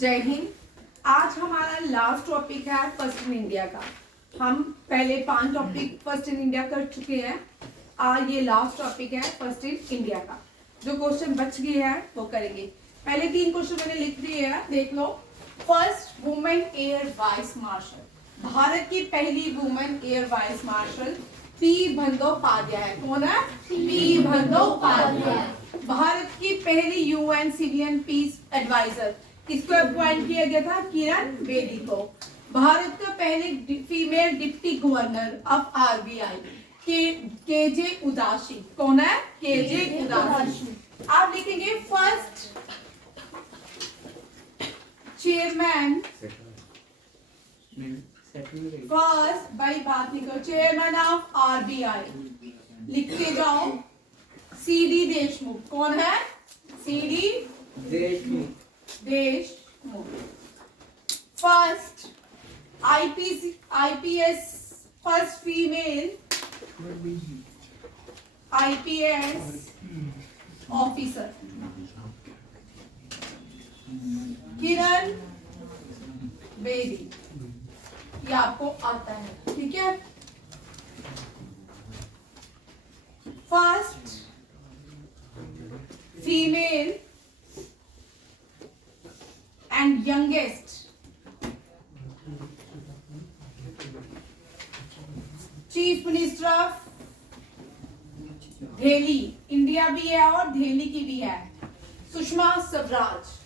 जय हिंद। आज हमारा लास्ट टॉपिक है फर्स्ट इन इंडिया का। हम पहले 5 टॉपिक फर्स्ट इन इंडिया कर चुके हैं। आज ये लास्ट टॉपिक है फर्स्ट इन इंडिया का। जो क्वेश्चन बच गए हैं वो करेंगे। पहले 3 क्वेश्चन मैंने लिख दिए हैं, देख लो। First women air vice marshal, Bharat की पहली women air vice marshal P Bandopadhyay. कौन है? पी बंदोपाध्याय। भारत की पहली यूएन सिविलियन पीस एडवाइजर, किसको अपॉइंट किया गया था? किरण बेदी को। भारत का पहले female deputy governor of RBI KJ Udeshi. कौन है? केजे उदासी। आप लिखेंगे फर्स्ट चेयरमैन, फर्स्ट भाई बात नहीं करो, चेयरमैन ऑफ आरबीआई लिखते जाओ सीडी देशमुख। कौन है? CD Deshmukh. First IPS, first female IPS officer Kiran Bedi. ये आपको आता है, ठीक है। First female and youngest chief minister of Delhi, India भी है और दिल्ली की भी है, Sushma Swaraj.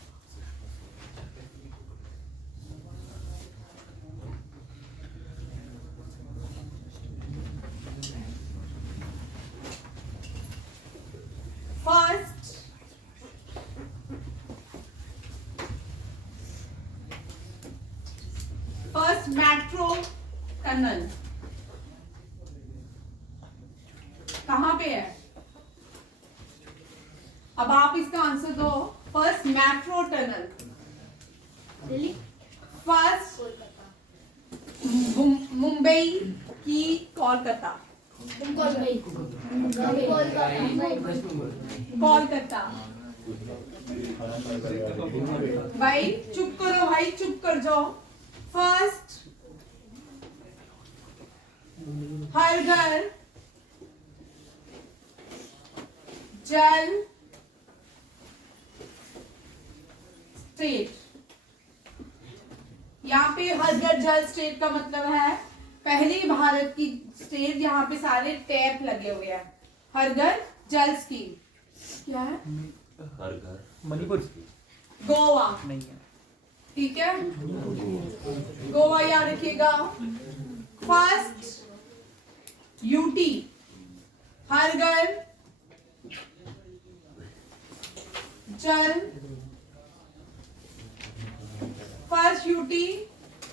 First metro tunnel कहां पे है? अब आप इसका आंसर दो। First metro tunnel, first Mumbai की कोलकाता। कोलकाता। भाई चुप करो, भाई चुप कर जाओ। फर्स्ट हर घर जल स्टेट। यहाँ पे हर घर जल स्टेट का मतलब है पहली भारत की स्टेट जहाँ पे सारे टैप लगे हुए हैं। हर घर जल स्कीम क्या है? हर घर मणिपुर, गोवा नहीं है, ठीक है। गोवा याद रखिएगा। फर्स्ट यूटी, हर घर जल। फर्स्ट यूटी,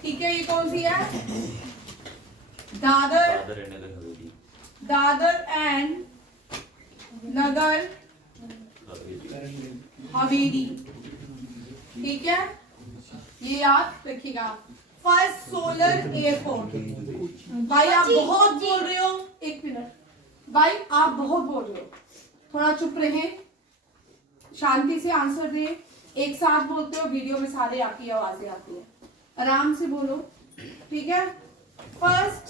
ठीक है। ये कौन सी है? दादर एंड नगर हवेली, ठीक है। ये याद रखिएगा। First solar airport. भाई आप बहुत बोल रहे हो, एक मिनट भाई आप बहुत बोल रहे हो, थोड़ा चुप रहे, शांति से आंसर दे। एक साथ बोलते हो, वीडियो में सारे आपकी आवाजें आती है, आराम से बोलो, ठीक है। फर्स्ट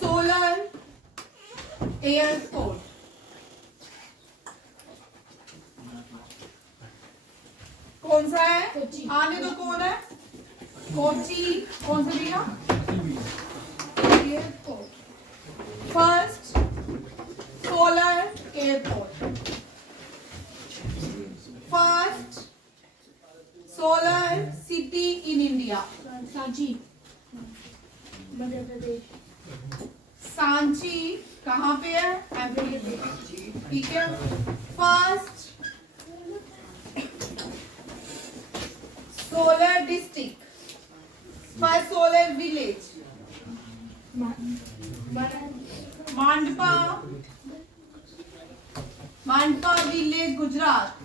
सोलर एयरपोर्ट कौन सा है? आने दो, कौन है? कोची। कौन सा भैया? Airport. First solar airport, first solar city in India. Sanchi, Madhya Pradesh. Sanchi कहाँ पे है? मध्य प्रदेश, ठीक है। First solar district, first solar village Mandapa, Mandapa village Gujarat.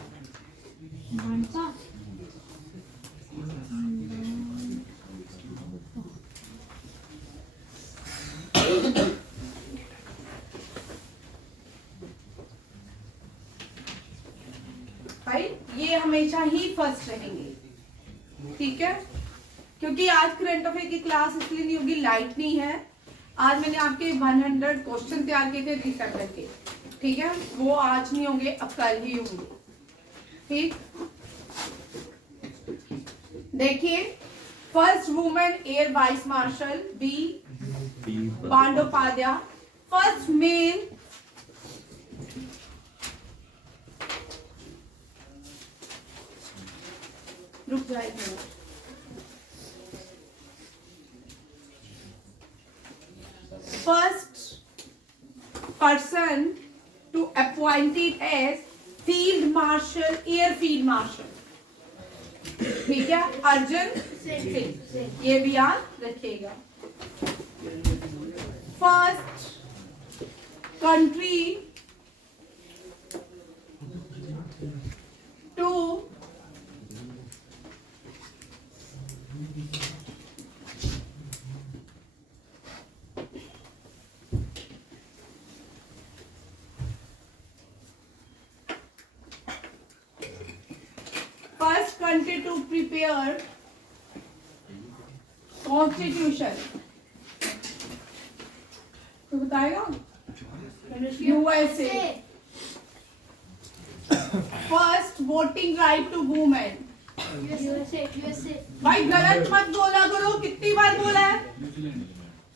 भाई ये हमेशा ही फर्स्ट रहेंगे, ठीक है, क्योंकि आज करंट अफेयर की क्लास इसलिए नहीं होगी, लाइट नहीं है। आज मैंने आपके 100 क्वेश्चन तैयार किए थे दिसंबर के, ठीक है, वो आज नहीं होंगे, अब कल ही होंगे। ठीक, देखिए, first women air vice marshal B Bandopadhyay, first male रुक जाएगा, first person to appointed as field marshal, air field marshal, ठीक है, अर्जुन सिंह, ये भी याद रखिएगा। First country to first country to prepare constitution, तो बताएगा, USA। First voting right to women, USA भाई गलत मत बोला करो, कितनी बार बोला है।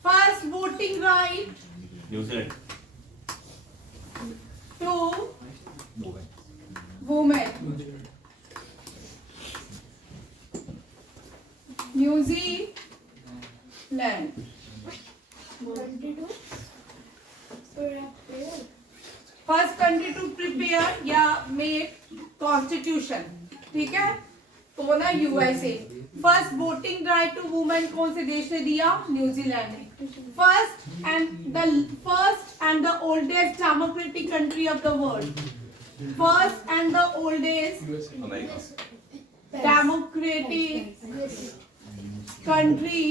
First voting right New Zealand to women, New Zealand. First country to prepare या मेक कॉन्स्टिट्यूशन, ठीक है, तो ना USA. First voting right to women कौन से देश ने दिया, न्यूजीलैंड ने। First and the oldest democratic country of the world, first and the oldest America democratic country,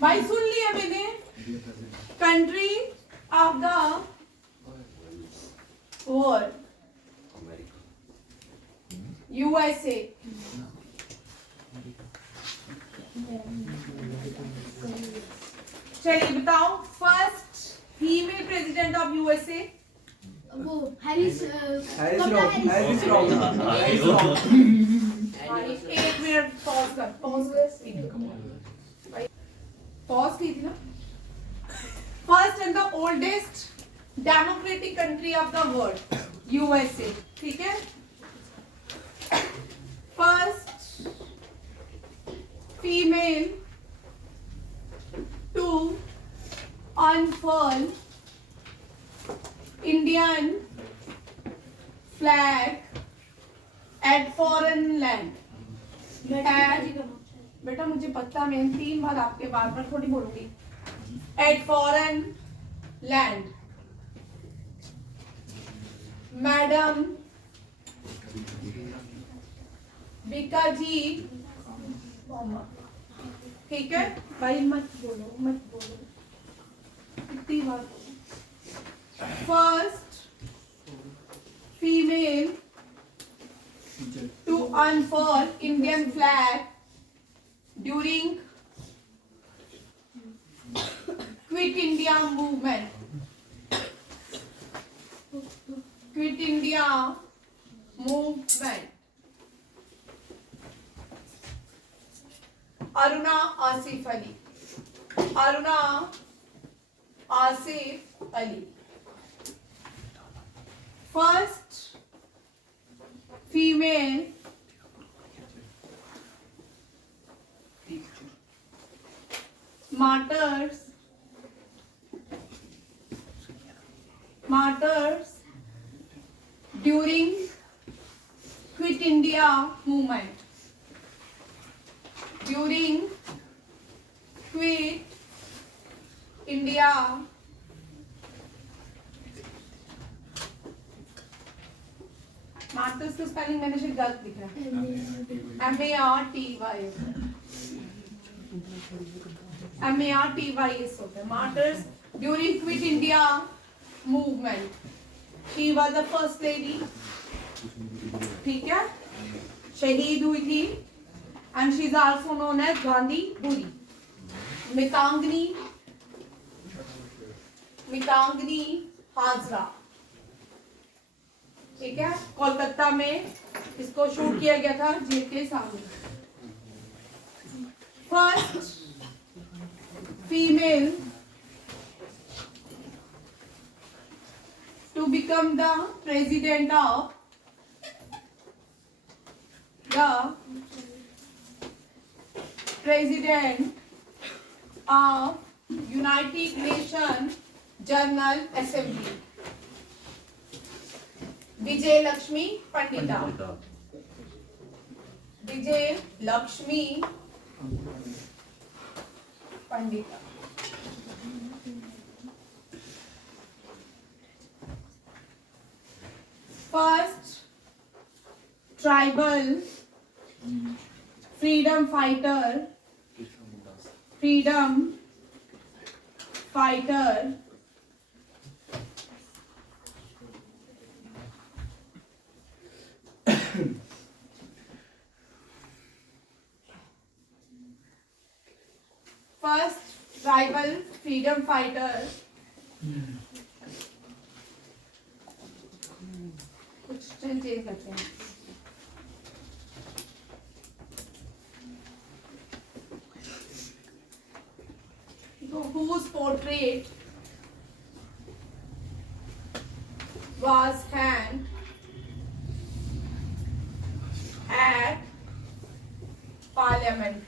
भाई सुन लिया मैंने, country of the world, USA. चलिए बताओ, first female president of USA, वो हैरिस कमला हैरिस हैरिस एक मिनट पॉज कर, pause की थी ना। First and the oldest democratic country of the world, USA, ठीक है। First female to unfurl Indian flag at foreign land. बेटा मुझे पता, मैं 3 बार आपके बार पर थोड़ी बोलूंगी। At foreign land, madam Bhikaji, ठीक है भाई, मत बोलो कितनी बार। First female to unfurl Indian flag during Quit India movement. Quit India movement. Aruna Asif Ali, Aruna Asif Ali. First female martyrs during Quit India movement. During Quit India martyrs का स्पेलिंग मैंने शायद गलत लिखा है, MARTYS होता है। Martyrs during quit India movement, she was the first lady, ठीक है, शहीद हुई थी and she is also known as Gandhi Buri. मितांगनी Hazra, ठीक है, कोलकाता में इसको शूट किया गया था जेल के सामने. First female to become the president of United Nations General Assembly. Vijay Lakshmi Pandita. Vijay Lakshmi Pandita. First tribal freedom fighter कुछ चेंज करते हैं. Whose portrait was hanged at Parliament.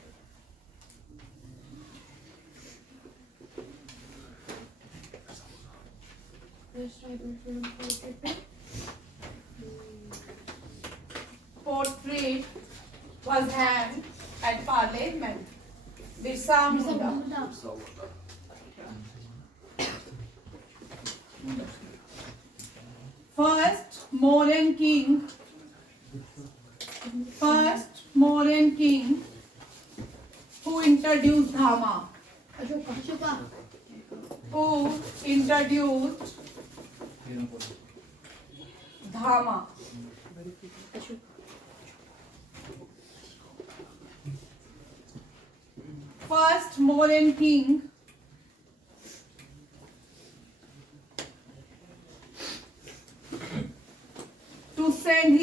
Portrait was hanged at Parliament. Birsa Munda. First Mauryan king who introduced Dhama. Ashoka. Who introduced Dhama. First Mauryan king to send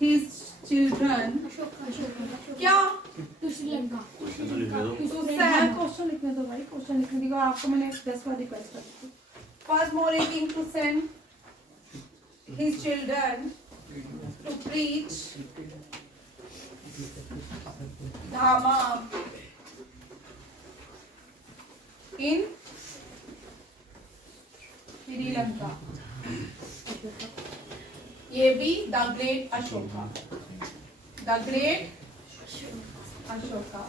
his children. क्या To Sri Lanka. Question लिखने दो भाई, question लिखने दो. आपको मैंने 10 बार request कर दी. First Mauryan king to send his children to preach Dhamma in Sri Lanka. ये भी the great Ashoka. The great Ashoka.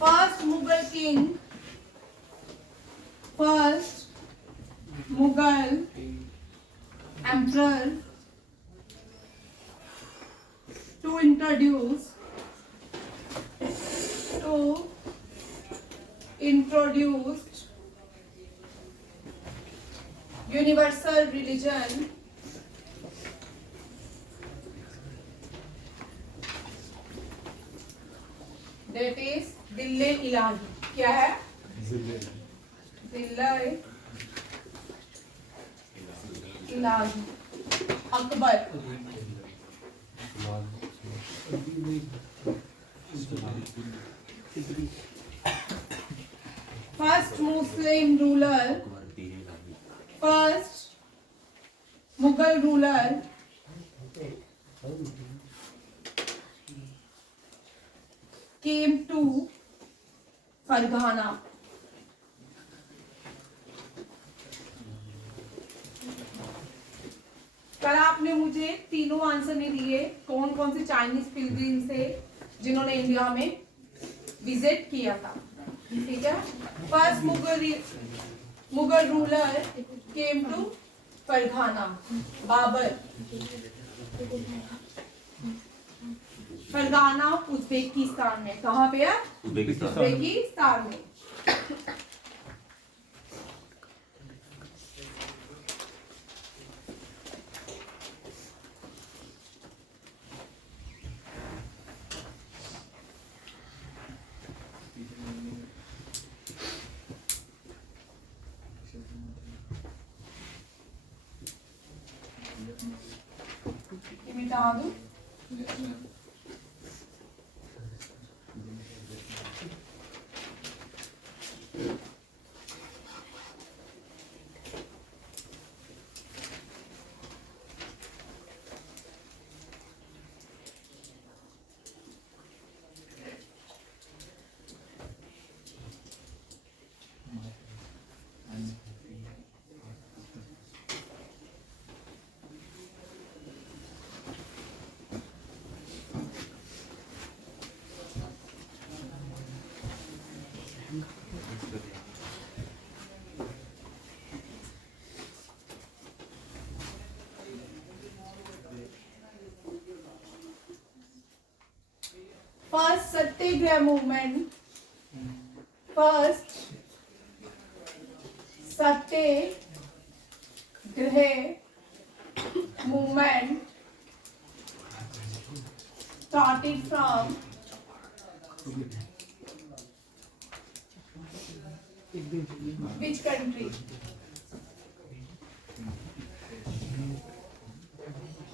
First Mughal emperor to introduce universal religion that is दिल्ले इलाही. क्या है? दिल्ले इलाही. Akbar. First Muslim ruler, first Mughal ruler came to Farghana. कल आपने मुझे तीनों आंसर नहीं दिए कौन कौन से चाइनीज पिलग्रिम से जिन्होंने इंडिया में विजिट किया था. ठीक है. First Mughal ruler came to Fergana. Babar. Fergana Uzbekistan में. कहाँ पे है? उज्बेकिस्तान में. मिटा दूं? First Satyagraha movement. First Satyagraha movement started from which country?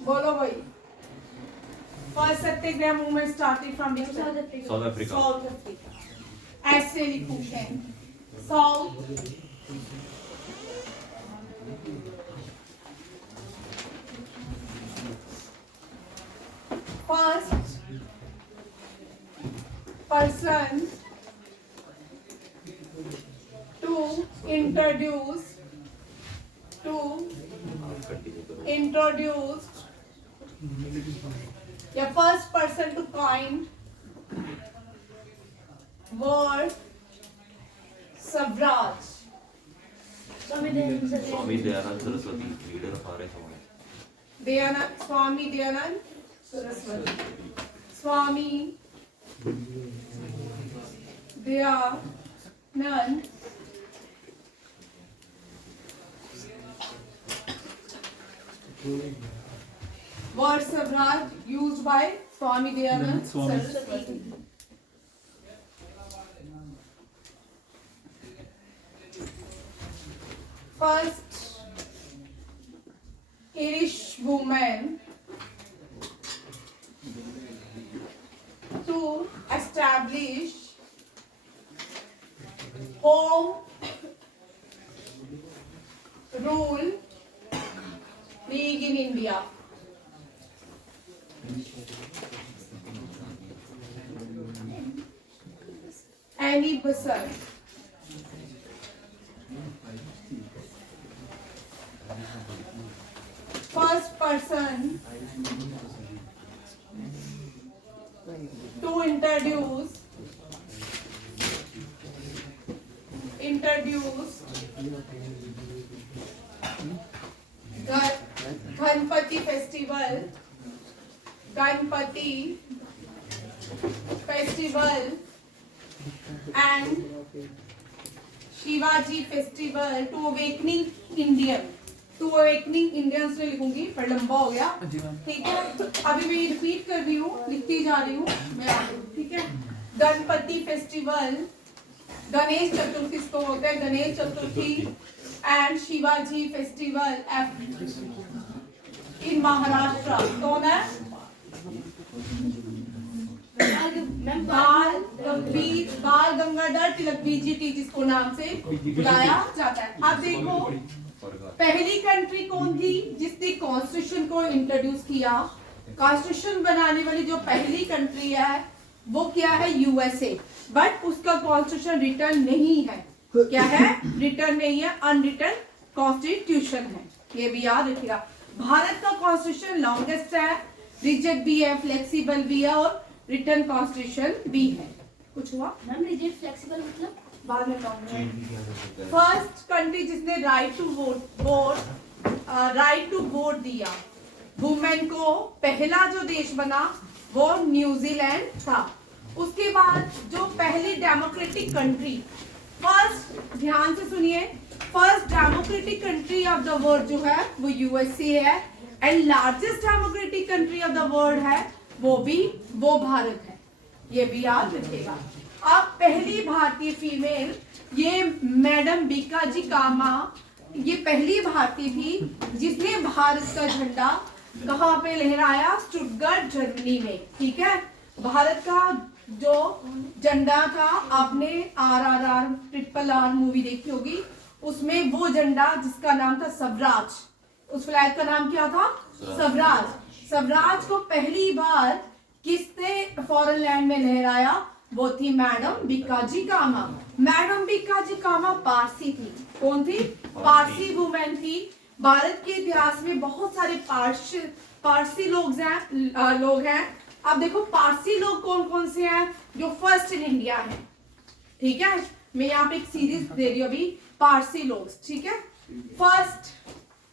बोलो भाई. First Satyagraha movement started from which country? South Africa. South Africa. ऐसे लिखूंगे. South first person to introduce the first person to coin word Swaraj. Swami Dayanand Swami Dayanand Saraswati, leader of RS समाज. Swami Dayanand Saraswati. Swami Dayanand word Swaraj used by Swami Dayanand Saraswati. First Irish woman to establish home rule league in India. Annie Besant. First person to introduce Ganpati festival and Shivaji festival to awakening Indians में लिखूंगी पर लंबा हो गया. ठीक है, अभी मैं रिपीट कर रही हूँ, लिखती जा रही हूँ मैं आगे. ठीक है, गणपति फेस्टिवल, गणेश चतुर्थी इसको होता है Ganesh Chaturthi and Shivaji festival in Maharashtra. कौन है? बाल गंगाधर तिलक बीजीटी जिसको नाम से बुलाया जाता है. अब देखो पहली कंट्री कौन थी जिसने कॉन्स्टिट्यूशन को इंट्रोड्यूस किया? कॉन्स्टिट्यूशन बनाने वाली जो पहली कंट्री है वो क्या है? यूएसए. बट उसका कॉन्स्टिट्यूशन रिटर्न नहीं है. क्या है? रिटर्न नहीं है, अनरिटर्न कॉन्स्टिट्यूशन है. ये भी याद रखिएगा. भारत का कॉन्स्टिट्यूशन लॉन्गेस्ट है, रिजिड भी है, फ्लेक्सिबल भी है और रिटर्न कॉन्स्टिट्यूशन भी है. कुछ हुआ मैम? रिजिड फ्लेक्सिबल मतलब बाद में कहूंगा. फर्स्ट कंट्री जिसने राइट टू वोट दिया वुमेन को, पहला जो देश बना वो न्यूजीलैंड था. उसके बाद जो पहली डेमोक्रेटिक कंट्री, फर्स्ट ध्यान से सुनिए, first democratic country of the world जो है वो यूएसए है and largest democratic country of the world है वो भारत है. ये भी याद रखिएगा. अब पहली भारतीय फीमेल ये मैडम बीकाजी कामा, ये पहली भारतीय थी जिसने भारत का झंडा कहाँ पे लहराया? स्टुटगर्ट जर्मनी में। ठीक है, भारत का जो झंडा था, आपने RRR ट्रिपल R मूवी देखी होगी, उसमें वो झंडा जिसका नाम था स्वराज, उस फ्लैग का नाम क्या था? स्वराज। स्वराज को पहली बार किसने फॉरेन लैंड में लहराया? वो थी मैडम बिकाजी कामा। मैडम बिकाजी कामा पारसी थी। कौन थी? पारसी वुमेन थी। भारत के इतिहास में बहुत सारे पारसी लोग हैं। अब देखो पारसी लोग कौन कौन से हैं जो फर्स्ट इन इंडिया है। ठीक है, मैं यहाँ पे एक सीरीज दे रही हूँ अभी, पारसी लोग। ठीक है, फर्स्ट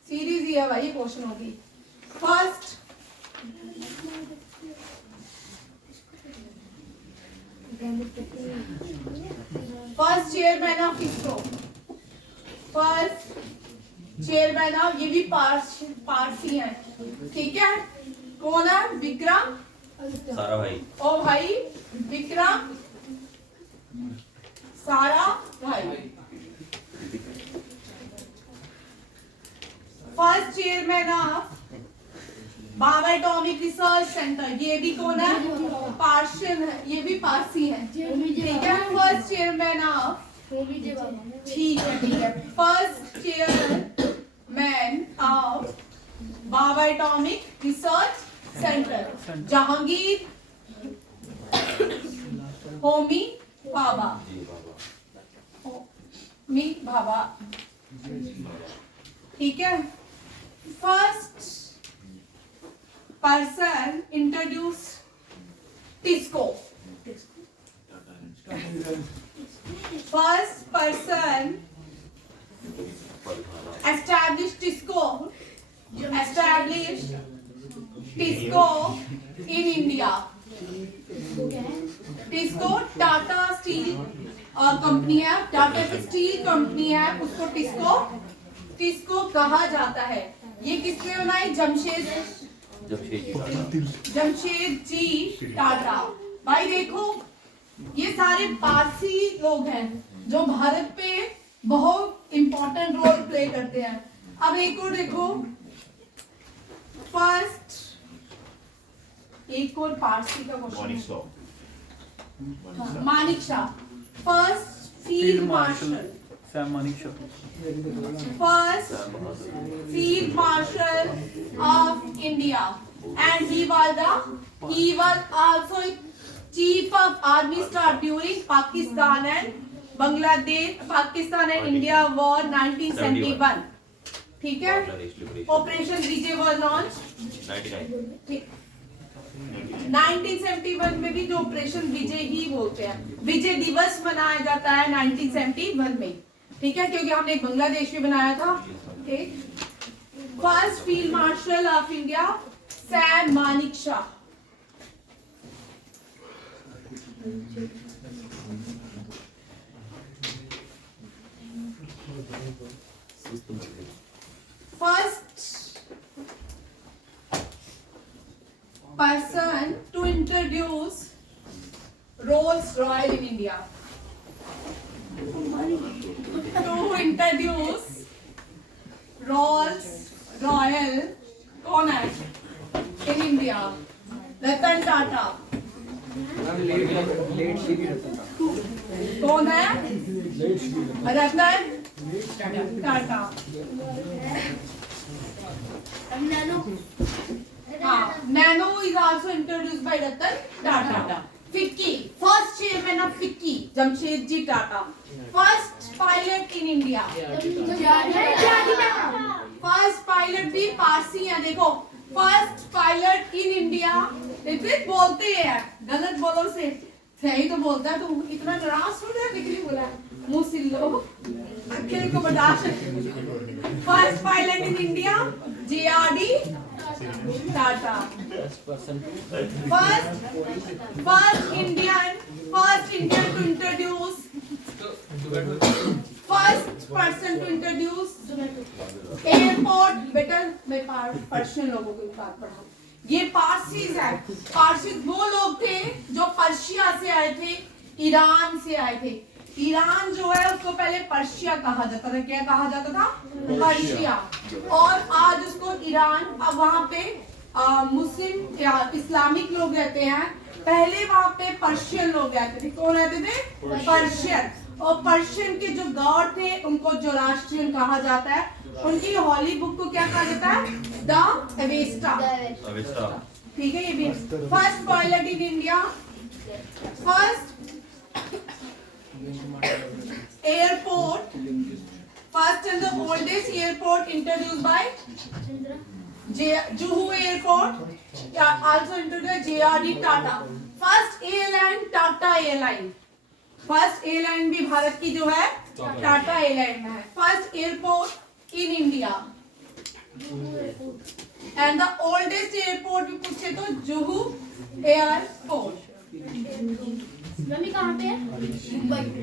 सीरीज ये भाई क्वेश्चन होगी। First chairman of ISRO, first chairman of, ये भी पारसी है। ठीक है, कौन है? विक्रम सारा भाई। ओ भाई, विक्रम सारा भाई। First chairman of Bhabha atomic research centre, ये भी कौन है? पार्शियन है, ये भी पारसी है। ठीक है, फर्स्ट चेयरमैन ऑफ, ठीक है, first chairman of Bhabha atomic research centre Jehangir Homi Bhabha. जी बाबा। होमी भाभा। ठीक है, first person introduced Tisco. First person established Tisco in India. Tisco Tata steel company है, टाटा स्टील कंपनी है, उसको टिस्को कहा जाता है। ये किसने बनाई? जमशेद जी टाटा। भाई देखो, ये सारे पारसी लोग हैं जो भारत पे बहुत इंपॉर्टेंट रोल प्ले करते हैं। अब एक और देखो, फर्स्ट एक और पारसी का question, Manik Shah, first field martial, Sam Manik Shaw, first field marshal of India, and he was also chief of army staff during Pakistan and India war 1971. ठीक है, ऑपरेशन विजय was launched 1971 में भी जो ऑपरेशन विजय ही बोलते हैं। विजय दिवस मनाया जाता है 1971 में। ठीक है, क्योंकि हमने एक बांग्लादेश में बनाया था। ठीक, first field marshal of India Sam Manekshaw. First person to introduce Rolls Royal in India, to introduce Rolls Royal कौन है in India? रतन टाटा। कौन है? रतन टाटा। हाँ, Nano is also introduced by Ratan Tata. FICCI, first chairman of FICCI Jamshed ji Tata. First pilot in India, first pilot भी पारसी है। देखो, first pilot in India, Ritwik बोलते हैं, गलत बोलो से सही तो बोलता है। तो इतना नाराज हो रहा है, लेकिन बोला मुंह सिल्लो अकेले को बर्दाश्त। First pilot in India JRD Tata. First Indian to introduce, first person to introduce airport। बेटा मैं पर्शियन लोगों की बात पढ़ा, ये पारसीज है। पारसीज वो लोग थे जो पर्शिया से आए थे, ईरान से आए थे। ईरान जो है उसको पहले पर्शिया कहा जाता था। क्या कहा जाता था? पर्शिया। और आज उसको ईरान, अब वहां पे मुस्लिम या इस्लामिक लोग रहते हैं, पहले वहां पे पर्शियन लोग रहते थे। कौन रहते थे? पर्शियन। और पर्शियन के जो गॉड थे उनको जोरास्ट्रियन कहा जाता है। उनकी हॉली बुक को क्या कहा जाता है? द एवेस्टा। अविस्टा। ठीक है, ये भी। First toilet in India, first airport, first and the oldest airport introduced by Juhu Airport, also introduced JRD Tata. First airline Tata Airline. First airline भी भारत की जो है टाटा एयरलाइन में है। First airport in India. And the oldest airport भी पूछे तो Juhu airport. Mummy कहाँ पे है?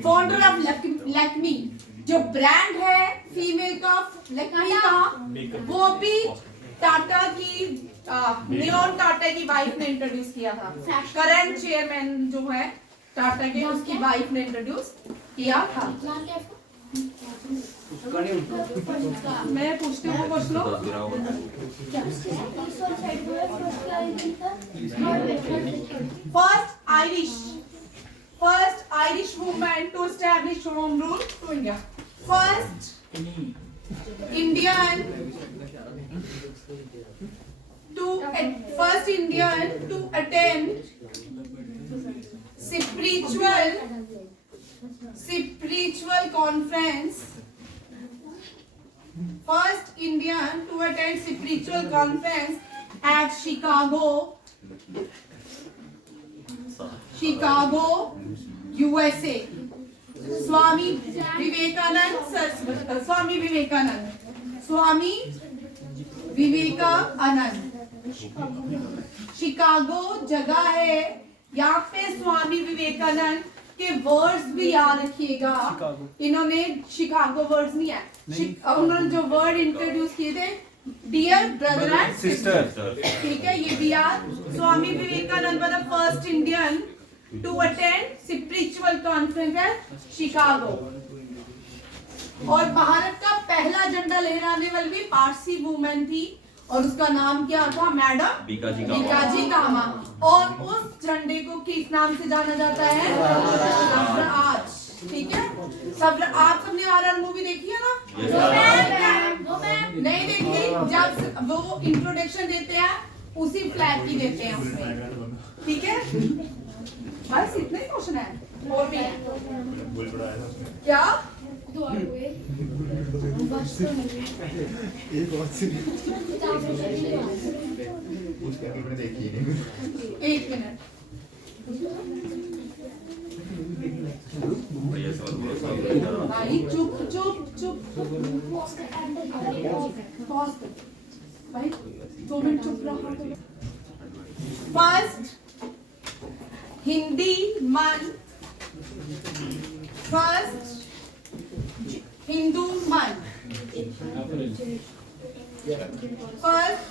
फाउंडर ऑफ लैक्मी, जो ब्रांड है फीमेल का लैक्मी का, वो भी टाटा की नियॉन टाटा की वाइफ ने इंट्रोड्यूस किया था। करंट चेयरमैन जो है टाटा के, उसकी वाइफ ने इंट्रोड्यूस किया था। नाम क्या है इसका? मैं पूछती हूँ, पूछ लो। क्या? इस वाले साइड में फर्स्ट क्या है? First Irish woman to establish home rule to India. First Indian to attend spiritual conference. First Indian to attend spiritual conference at Chicago, USA. Swami Vivekananda. Chicago जगह है, यहाँ पे स्वामी विवेकानंद के वर्ड्स भी याद रखिएगा। इन्होंने शिकागो वर्ड्स नहीं है, उन्होंने जो वर्ड इंट्रोड्यूस किए थे, डियर ब्रदर एंड सिस्टर, ठीक है, ये भी याद। Swami Vivekananda were the first Indian to attend spiritual conference at Chicago. और भारत का पहला झंडा लहराने वाली भी पारसी वुमेन थी, और उसका नाम क्या था? मैडम बीकाजी कामा। और उस झंडे को किस नाम से जाना जाता है? स्वराज। ठीक है, आप सबने आरआर मूवी देखी है ना? नहीं देखी? जब वो इंट्रोडक्शन देते हैं उसी फ्लैग की देते हैं उसमें, ठीक है। बस इतना ही क्वेश्चन है, और भी है क्या? एक मिनट। भाई चुप चुप चुप, भाई 2 मिनट चुप रहो। First Hindi month, first Hindu month, first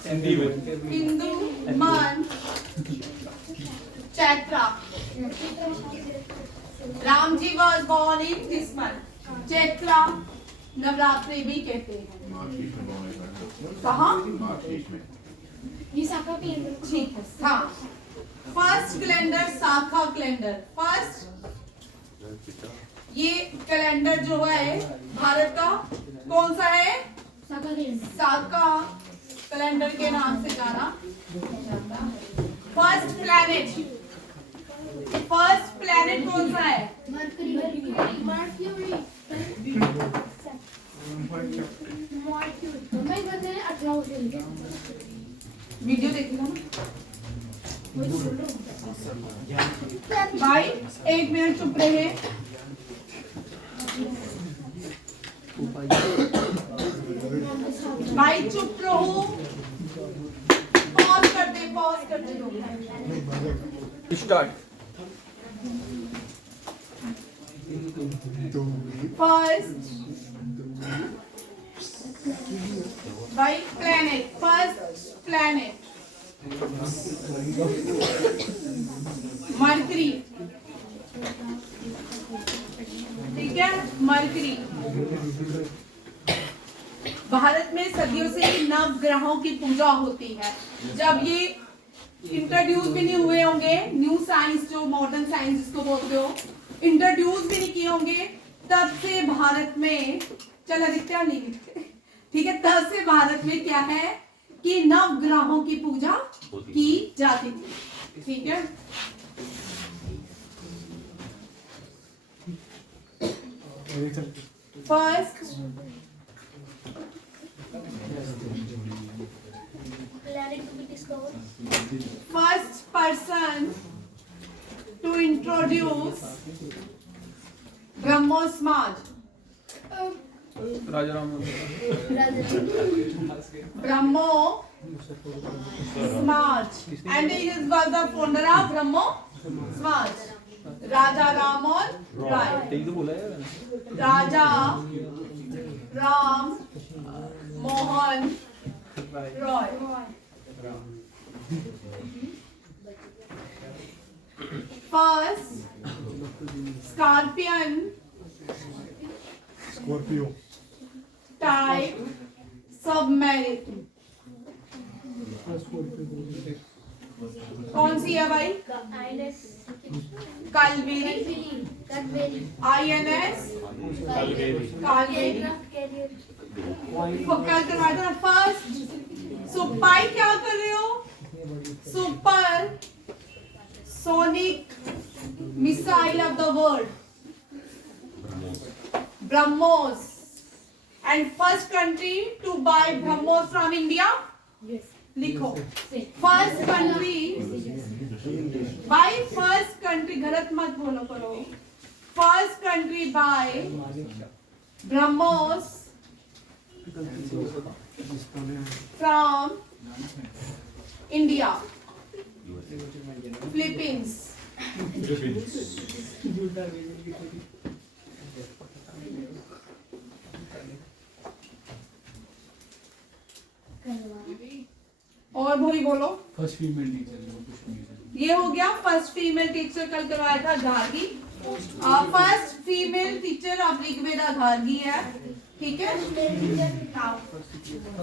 Hindu month Chaitra. Ram ji was born in this month. Chaitra Navratri भी कहते हैं। कहाँ? विशाखा कैलेंडर। ठीक है, हाँ। First calendar Saka calendar. First ये कैलेंडर जो है भारत का कौन सा है? साखा कैलेंडर। साखा कैलेंडर के नाम से जाना जाता है। फर्स्ट प्लैनेट कौन सा है? मरकरी। मैं बता 18 से वीडियो देखना ना भाई, 1 मिनट चुप रहे। भाई चुप रहो, पॉज कर दे दो। स्टार्ट। फर्स्ट भाई प्लैनेट, फर्स्ट प्लैनेट मरकरी, ठीक है, मरकरी। भारत में सदियों से नवग्रहों की पूजा होती है। जब ये इंट्रोड्यूस भी नहीं हुए होंगे, न्यू साइंस जो मॉडर्न साइंस जिसको बोलते हो, इंट्रोड्यूस भी नहीं किए होंगे, तब से भारत में चल आदित्य नहीं लिखते, ठीक है, तब से भारत में क्या है कि नवग्रहों की पूजा की जाती थी, ठीक है। First Planet to be discovered. first person to introduce Brahmo Samaj. Brahmo Samaj, and he was the founder of Brahmo Samaj. Raja Ram Rai. Raja Ram Mohan Roy. First Scorpio. type submarine. कौन सी है भाई? INS. Kalvari. Cadbury. INS Kalvari. Aircraft carrier. क्या करवा था? First सुपाई क्या कर रहे हो? Supersonic missile of the world, BrahMos, and first country to buy BrahMos from India. लिखो first country buy, first country गलत मत बोलो करो. First country buy BrahMos from India, Philippines. और भोई बोलो. फर्स्ट फीमेल टीचर ये हो गया फर्स्ट फीमेल टीचर, कल करवाया था Gargi. First female teacher of Rigveda Gargi है, ठीक है.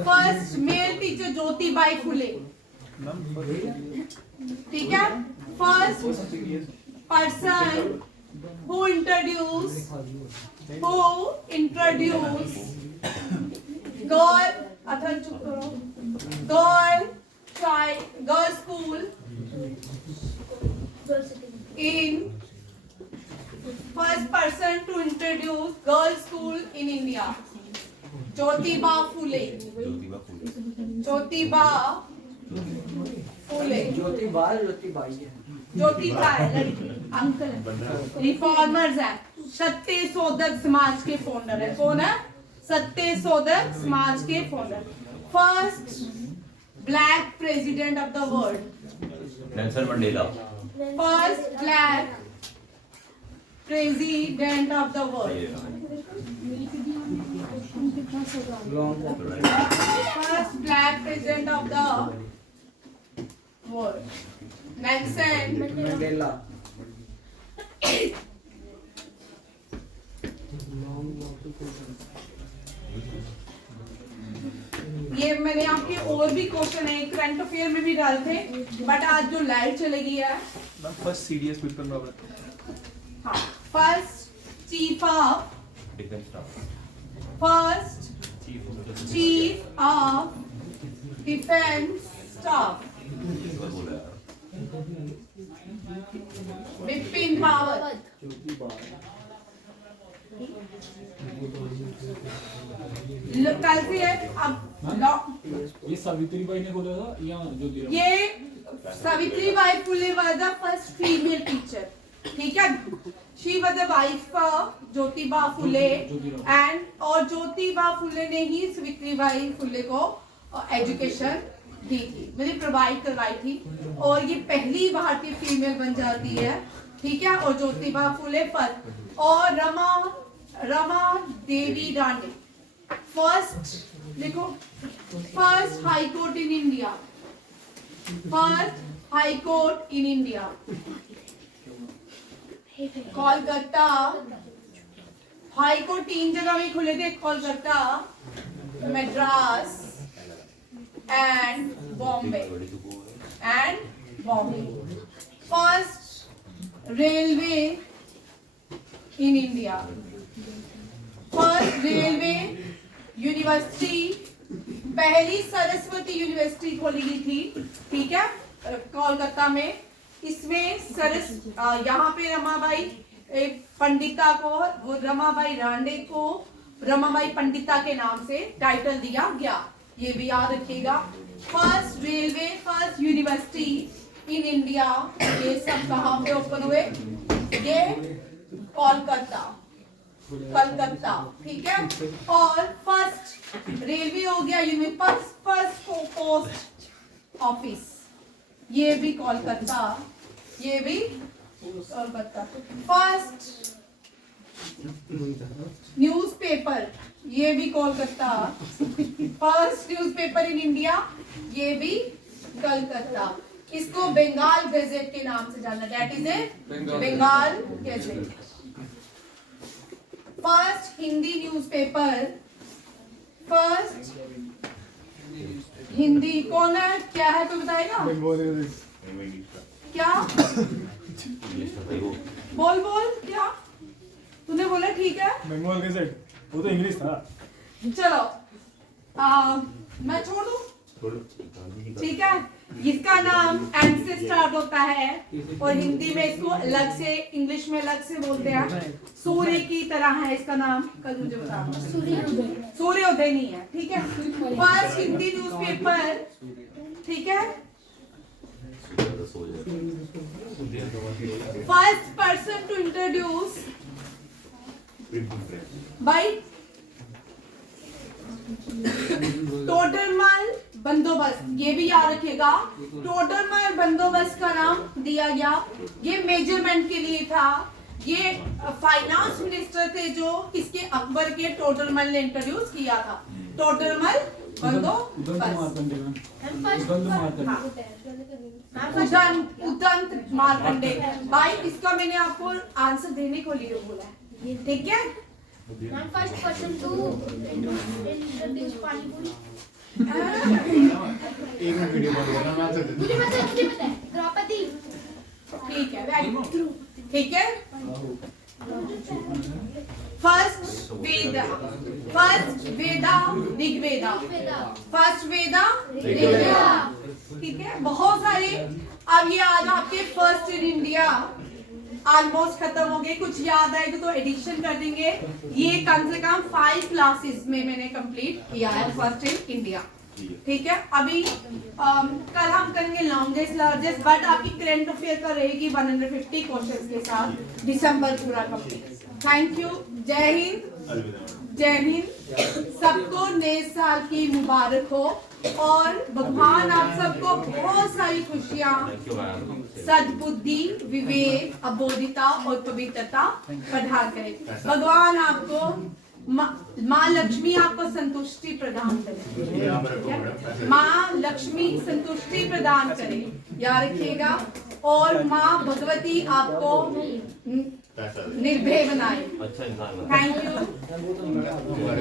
फर्स्ट मेल टीचर ज्योतिबाई फुले, ठीक है. First person who introduce girl, अथन चुप करो, girl school in first person to introduce girls school in India, Jyotiba Phule. Jyotiba Phule. Jyotiba है लड़की, अंकल. रिफॉर्मर्स है, सत्य शोधक समाज के फाउंडर है. कौन है? सत्य शोधक समाज के founder. First black president of the world, Nelson Mandela. first black president of the world. First black president of the world, Nelson Mandela. ये मैंने आपके और भी क्वेश्चन है करंट अफेयर में भी डाले थे, बट आज जो लाइव चलेगी है. First CDS Vipin Rawat. हाँ, first chief of defence staff. First chief of defence staff Bipin Rawat. कल से है अब. ये सावित्रीबाई ने बोला था या ज्योतिराव? ये Savitribai Phule was the first female teacher, ठीक है. She was the wife of Jyotiba Phule, and और ज्योतिबा फुले ने ही सावित्रीबाई फुले को एजुकेशन दी थी, मतलब प्रोवाइड करवाई थी, और ये पहली भारतीय फीमेल बन जाती है, ठीक है. और ज्योतिबा फुले पर, और रमा देवी दांडे, फर्स्ट लिखो, first high court in India, first high court in India, Kolkata. High court 3 जगह में खुले थे, Kolkata, Madras and Bombay. First railway in India. First railway university, पहली सरस्वती यूनिवर्सिटी खोली गई थी, ठीक है, कोलकाता में। इसमें यहाँ पे रमाबाई पंडिता को, वो रमाबाई रांडे को रमाबाई पंडिता के नाम से टाइटल दिया गया, ये भी याद रखिएगा। First railway, first university in India, ये सब कहाँ पे ओपन हुए? ये कोलकाता, कलकत्ता, ठीक है। और फर्स्ट रेलवे हो गया, फर्स्ट पोस्ट ऑफिस, ये भी कोलकाता, ये भी कोलकाता। फर्स्ट न्यूज़पेपर, ये भी Kolkata. First newspaper in India, ये भी कलकत्ता। इसको बंगाल गैजेट के नाम से जाना, that is a Bengal gazette. First Hindi newspaper, first Hindi कौन है, क्या है, कोई बताएगा? क्या? बोल क्या तूने बोला? ठीक है, बंगाल गैजेट, वो तो इंग्लिश था। चलो मैं छोड़ दूं, ठीक है। इसका नाम एम से स्टार्ट होता है और हिंदी में इसको अलग से, इंग्लिश में अलग से बोलते हैं। सूर्य की तरह है इसका नाम, कल मुझे बता। सूर्योदय नहीं है, ठीक है। फर्स्ट हिंदी न्यूज़पेपर, ठीक है। First person to introduce by Todarmal बंदोबस्त, ये भी याद रखिएगा। टोडरमल बंदोबस्त का नाम दिया गया, ये मेजरमेंट के लिए था। ये फाइनेंस मिनिस्टर थे जो इसके अकबर के टोडरमल ने इंट्रोड्यूस किया था। टोडरमल बंदोबस्त, उदंत मार्कंडे। भाई इसका मैंने आपको आंसर देने को लिए बोला है, ठीक है। Ma'am first person to introduce pani puri, एक वीडियो बंद करना, मैं आंसर देता मुझे पता है द्रौपदी। ठीक है, वेरी गुड, ठीक है। फर्स्ट वेदा, ऋग्वेदा। फर्स्ट वेदा ऋग्वेदा, ठीक है। बहुत सारे, अब ये आज आपके फर्स्ट इन इंडिया ऑलमोस्ट खत्म हो गए। कुछ याद आएगा तो एडिशन कर देंगे। ये कम से कम 5 क्लासेस में मैंने कंप्लीट किया है फर्स्ट इन इंडिया, ठीक है। अभी कल हम करेंगे लॉन्गेस्ट लार्जेस्ट, बट आपकी करंट अफेयर का रहेगी 150 क्वेश्चंस के साथ, दिसंबर पूरा कंप्लीट। थैंक यू, जय हिंद, जय हिंद। सबको नए साल की मुबारक हो और भगवान आप सबको बहुत सारी खुशियाँ, सद्बुद्धि, विवेक, अबोधिता और पवित्रता प्रदान करे। भगवान आपको, माँ लक्ष्मी आपको संतुष्टि प्रदान करे, माँ लक्ष्मी संतुष्टि प्रदान करे, याद रखिएगा। और माँ भगवती आपको निर्भय बनाए। अच्छा इंसान थैंक यू।